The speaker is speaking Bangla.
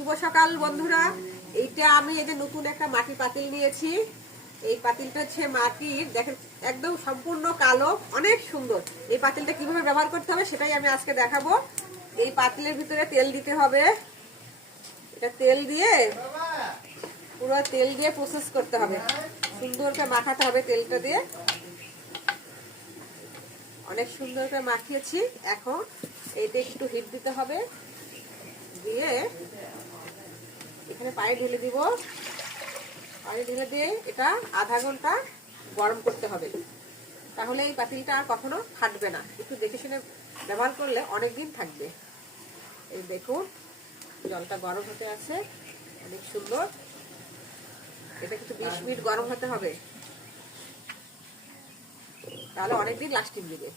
শুভ সকাল বন্ধুরা। এইটা আমি এই যে নতুন একটা মাটির পাতিল নিয়েছি। এই পাতিলটা হচ্ছে মাটির, দেখেন একদম সম্পূর্ণ কালো, অনেক সুন্দর। এই পাতিলটা কিভাবে ব্যবহার করতে হবে সেটাই আমি আজকে দেখাবো। এই পাতিলের ভিতরে তেল দিতে হবে। এটা তেল দিয়ে পুরো তেল দিয়ে প্রসেস করতে হবে, সুন্দর করে মাখাতে হবে তেলটা দিয়ে। অনেক সুন্দর করে মাখিয়েছি। এখন এইটা একটু হিট দিতে হবে, দিয়ে এখানে পানি ঢেলে দিব। পানি ঢেলে দিয়ে এটা আধা ঘন্টা গরম করতে হবে, তাহলে এই পাতিলটা আর কখনো ফাটবে না। একটু দেখে শুনে ব্যবহার করলে অনেক দিন থাকবে। এই দেখুন জলটা গরম হতে আছে, অনেক সুন্দর। এটা কিন্তু 20 মিনিট গরম হতে হবে, তাহলে অনেকদিন লাস্টিং দিবে।